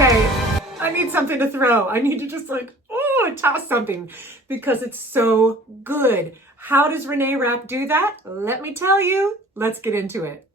Okay, I need something to throw. I need to just toss something because it's so good. How does Renee Rapp do that? Let me tell you. Let's get into it.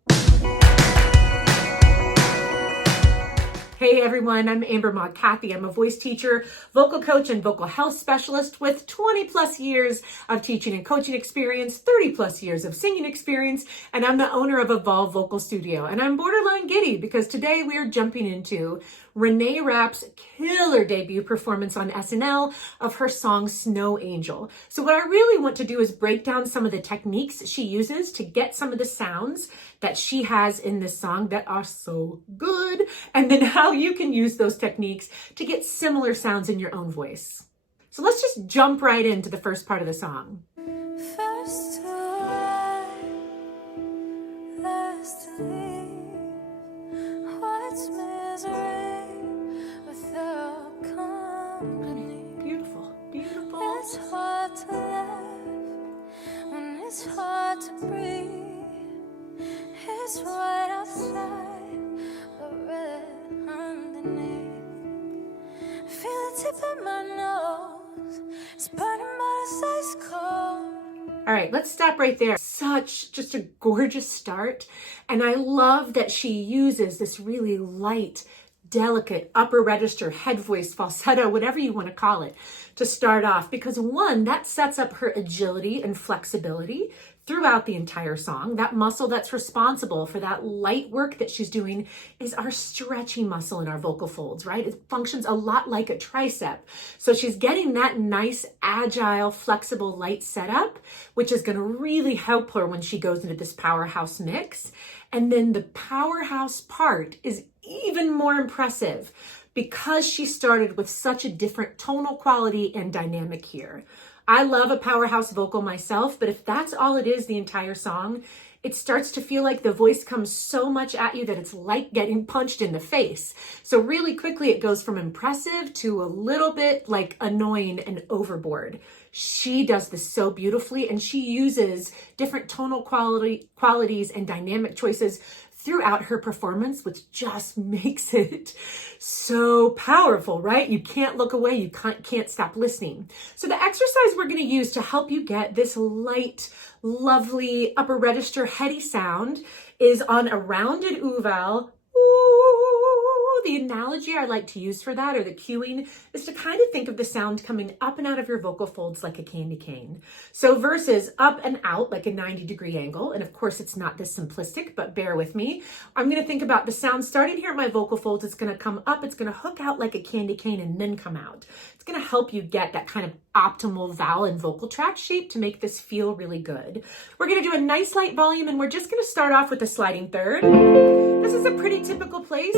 Hey everyone, I'm Amber Maud Cathy. I'm a voice teacher, vocal coach, and vocal health specialist with 20 plus years of teaching and coaching experience, 30 plus years of singing experience, and I'm the owner of Evolve Vocal Studio. And I'm borderline giddy because today we are jumping into Renee Rapp's killer debut performance on SNL of her song Snow Angel. So what I really want to do is break down some of the techniques she uses to get some of the sounds that she has in this song that are so good, and then how you can use those techniques to get similar sounds in your own voice. So let's just jump right into the first part of the song. First to arrive, last to leave. What's misery without company? Beautiful, beautiful. It's hard to laugh when it's hard to breathe. It's white outside, but red underneath. Feel the tip of my nose, it's burning but it's ice cold. All right, let's stop right there. Such just a gorgeous start. And I love that she uses this really light, delicate upper register, head voice, falsetto, whatever you want to call it, to start off. Because one, that sets up her agility and flexibility throughout the entire song. That muscle that's responsible for that light work that she's doing is our stretchy muscle in our vocal folds, right? It functions a lot like a tricep. So she's getting that nice, agile, flexible, light setup, which is going to really help her when she goes into this powerhouse mix. And then the powerhouse part is even more impressive because she started with such a different tonal quality and dynamic here. I love a powerhouse vocal myself, but if that's all it is the entire song, it starts to feel like the voice comes so much at you that it's like getting punched in the face. So really quickly it goes from impressive to a little bit like annoying and overboard. She does this so beautifully, and she uses different tonal qualities and dynamic choices throughout her performance, which just makes it so powerful, right? You can't look away. You can't stop listening. So the exercise we're going to use to help you get this light, lovely upper register heady sound is on a rounded oo vowel. The analogy I like to use for that, or the cueing, is to kind of think of the sound coming up and out of your vocal folds like a candy cane. So versus up and out like a 90-degree angle, and of course it's not this simplistic, but bear with me. I'm going to think about the sound starting here at my vocal folds. It's going to come up, it's going to hook out like a candy cane and then come out. It's going to help you get that kind of optimal vowel and vocal tract shape to make this feel really good. We're going to do a nice light volume, and we're just going to start off with a sliding third. This is a pretty typical place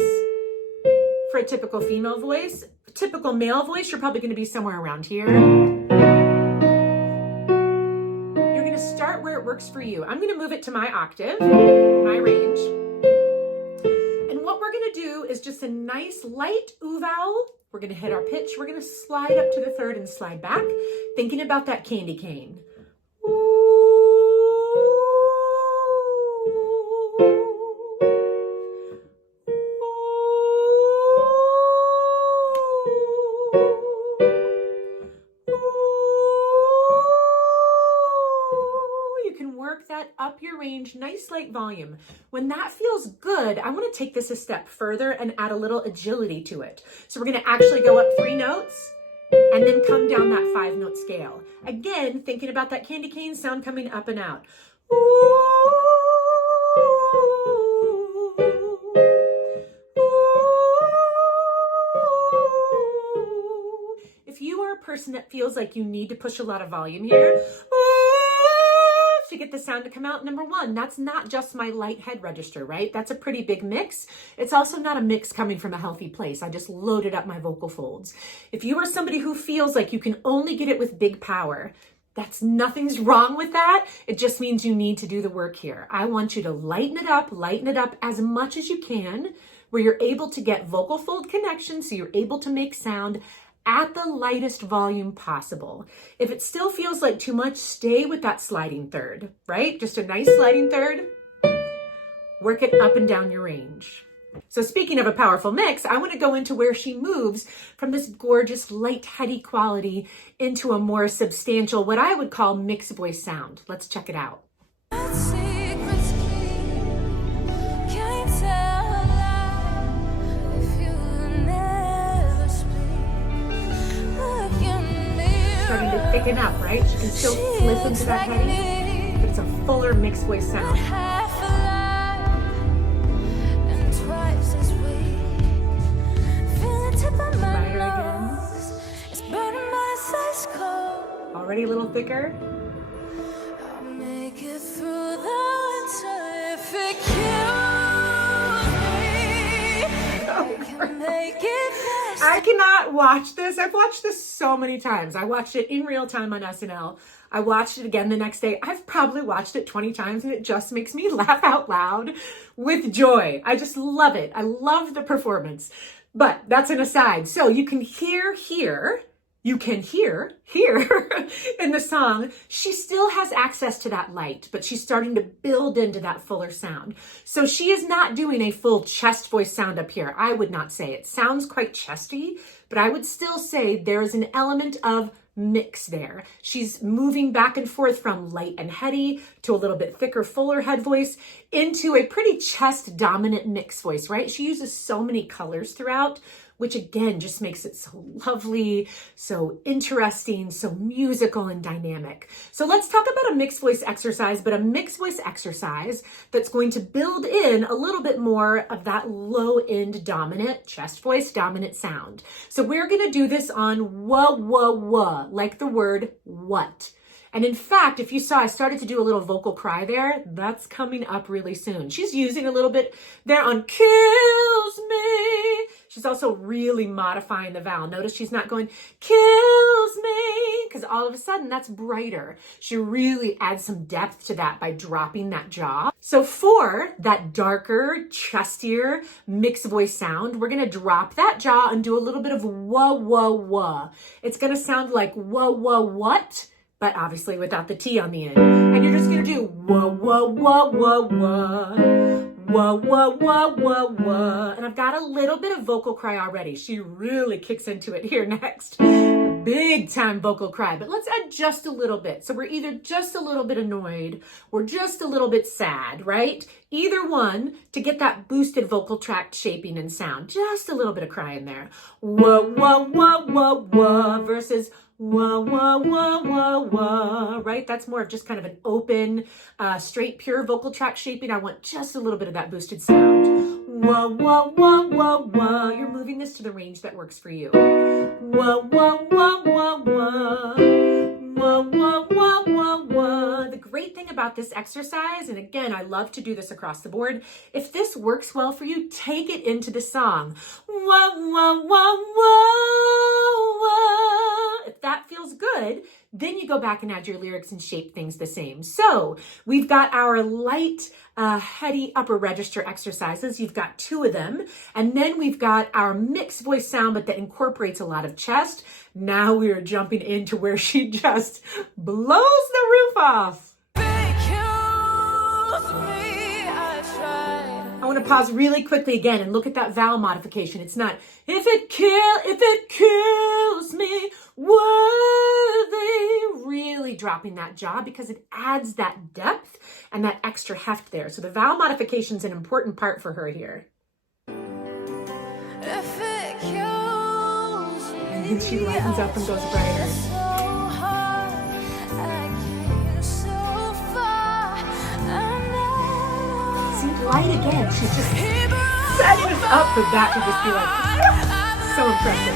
for a typical female voice. Typical male voice, you're probably going to be somewhere around here. You're going to start where it works for you. I'm going to move it to my octave, my range. And what we're going to do is just a nice light oo vowel. We're going to hit our pitch. We're going to slide up to the third and slide back, thinking about that candy cane. Up your range, nice light volume. When that feels good, I want to take this a step further and add a little agility to it. So we're going to actually go up 3 notes and then come down that 5-note scale. Again, thinking about that candy cane sound coming up and out. If you are a person that feels like you need to push a lot of volume here, to get the sound to come out, number one, that's not just my light head register, right? That's a pretty big mix. It's also not a mix coming from a healthy place. I just loaded up my vocal folds. If you are somebody who feels like you can only get it with big power, nothing's wrong with that. It just means you need to do the work here. I want you to lighten it up as much as you can, where you're able to get vocal fold connection, so you're able to make sound at the lightest volume possible. If it still feels like too much, stay with that sliding third, right? Just a nice sliding third. Work it up and down your range. So speaking of a powerful mix, I want to go into where she moves from this gorgeous, light, heady quality into a more substantial, what I would call mixed voice sound. Let's check it out. Starting to thicken up, right? She can still listen to that heady, but it's a fuller mixed voice sound. Brighter again. Already a little thicker. I'll make it through the winter if it kills me. I cannot watch this. I've watched this so many times. I watched it in real time on SNL. I watched it again the next day. I've probably watched it 20 times and it just makes me laugh out loud with joy. I just love it. I love the performance. But that's an aside. So you can hear here in the song, she still has access to that light, but she's starting to build into that fuller sound. So she is not doing a full chest voice sound up here. I would not say it sounds quite chesty, but I would still say there's an element of mix there. She's moving back and forth from light and heady to a little bit thicker, fuller head voice into a pretty chest dominant mix voice, right? She uses so many colors throughout, which again, just makes it so lovely, so interesting, so musical and dynamic. So let's talk about a mixed voice exercise, but a mixed voice exercise that's going to build in a little bit more of that low end dominant, chest voice dominant sound. So we're gonna do this on wah, wah, wah, like the word what. And in fact, if you saw, I started to do a little vocal cry there. That's coming up really soon. She's using a little bit there on kills me. She's also really modifying the vowel. Notice she's not going kills me, because all of a sudden that's brighter. She really adds some depth to that by dropping that jaw. So for that darker, chestier, mixed voice sound, we're gonna drop that jaw and do a little bit of wah, wah, wah. It's gonna sound like wah, wah, what? But obviously without the T on the end. And you're just gonna do wah, wah, wah, wah, wah, wah, wah, wah, wah, wah. And I've got a little bit of vocal cry already. She really kicks into it here next. Big time vocal cry, but let's add just a little bit. So we're either just a little bit annoyed or just a little bit sad, right? Either one to get that boosted vocal tract shaping and sound. Just a little bit of cry in there. Wah, wah, wah, wah, wah versus wah, wah, wah, wah, wah, right? That's more of just kind of an open, straight, pure vocal tract shaping. I want just a little bit of that boosted sound. Wah, wah, wah, wah, wah. You're moving this to the range that works for you. Wah, wah, wah, wah, wah. Wah, wah, wah, wah, wah. The great thing about this exercise, and again, I love to do this across the board, if this works well for you, take it into the song. Wah, wah, wah, wah, wah. If that feels good, then you go back and add your lyrics and shape things the same. So we've got our light, heady upper register exercises. You've got 2 of them. And then we've got our mixed voice sound, but that incorporates a lot of chest. Now we are jumping into where she just blows the roof off. I want to pause really quickly again and look at that vowel modification. It's not, if it kills me, worthy. Really dropping that jaw because it adds that depth and that extra heft there. So the vowel modification is an important part for her here. If it kills me, And then she lightens up and goes brighter. Light again. She's just setting us up for that to just be like, so impressive.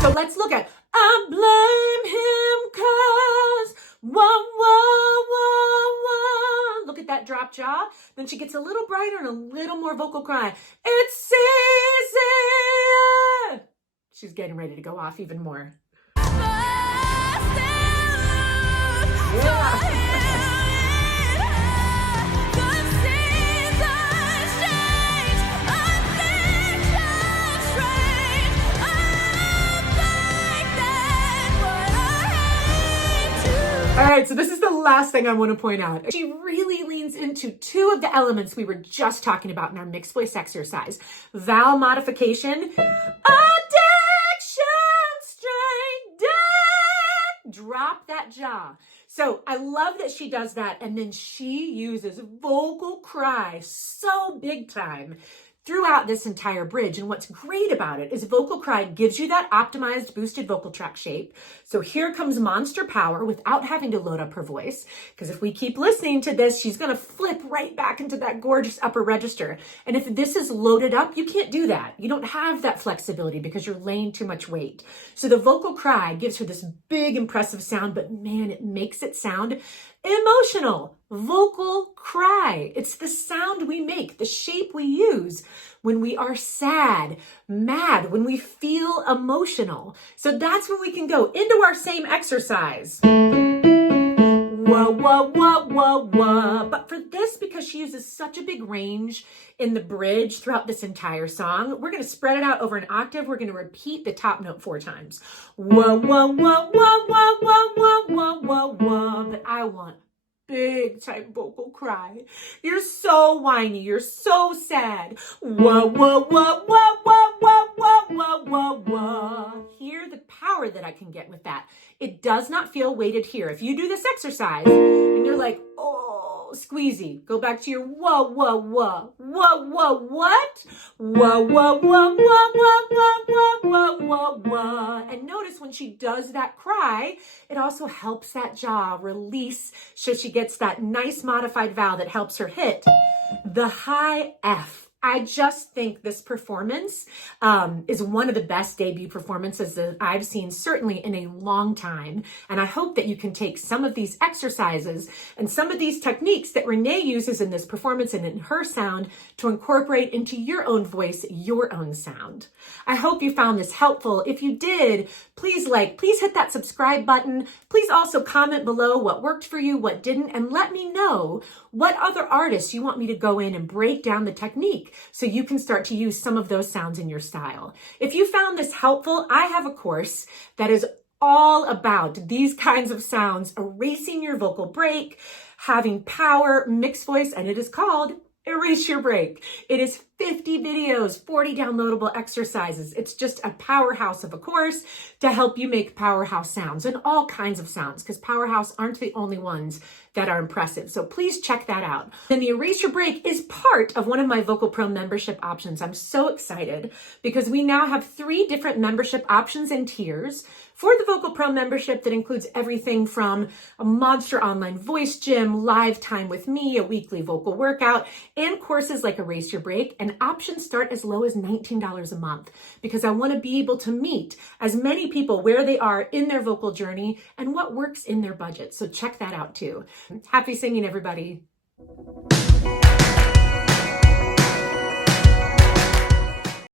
So let's look at, I blame him cause, wah, wah, wah, wah. Look at that drop jaw. Then she gets a little brighter and a little more vocal cry. It's easy. She's getting ready to go off even more. All right, so this is the last thing I want to point out. She really leans into two of the elements we were just talking about in our mixed voice exercise. Vowel modification, addiction, straight down, drop that jaw. So I love that she does that, and then she uses vocal cry so big time throughout this entire bridge. And what's great about it is vocal cry gives you that optimized boosted vocal tract shape. So here comes monster power without having to load up her voice. Because if we keep listening to this, she's going to flip right back into that gorgeous upper register. And if this is loaded up, you can't do that. You don't have that flexibility because you're laying too much weight. So the vocal cry gives her this big, impressive sound, but man, it makes it sound emotional. Vocal cry. It's the sound we make, the shape we use when we are sad, mad, when we feel emotional. So that's when we can go into our same exercise. Wah, wah, wah, wah, wah. But for this, because she uses such a big range in the bridge throughout this entire song, we're going to spread it out over an octave. We're going to repeat the top note 4 times. Wah, wah, wah, wah, wah, wah, wah, wah, wah, wah. But I want big time vocal cry. You're so whiny. You're so sad. Wah, wah, wah, wah, wah, wah, wah, wah, wah, wah. Hear the power that I can get with that. It does not feel weighted here. If you do this exercise and you're like, oh, squeezy, go back to your wah, wah, wah, wah, wah, what? Wah, wah, wah, wah, wah, wah, wah, wah, wah, wah. And notice when she does that cry, it also helps that jaw release so she gets that nice modified vowel that helps her hit the high F. I just think this performance is one of the best debut performances that I've seen, certainly in a long time. And I hope that you can take some of these exercises and some of these techniques that Renee uses in this performance and in her sound to incorporate into your own voice, your own sound. I hope you found this helpful. If you did, please hit that subscribe button. Please also comment below what worked for you, what didn't, and let me know what other artists you want me to go in and break down the technique so you can start to use some of those sounds in your style. If you found this helpful, I have a course that is all about these kinds of sounds, erasing your vocal break, having power, mixed voice, and it is called Erase Your Break. It is 50 videos, 40 downloadable exercises. It's just a powerhouse of a course to help you make powerhouse sounds and all kinds of sounds, because powerhouse aren't the only ones that are impressive. So please check that out. And the Erase Your Break is part of one of my Vocal Pro membership options. I'm so excited because we now have 3 different membership options and tiers for the Vocal Pro membership that includes everything from a monster online voice gym, live time with me, a weekly vocal workout, and courses like Erase Your Break. And options start as low as $19 a month because I want to be able to meet as many people where they are in their vocal journey and what works in their budget. So check that out too. Happy singing, everybody.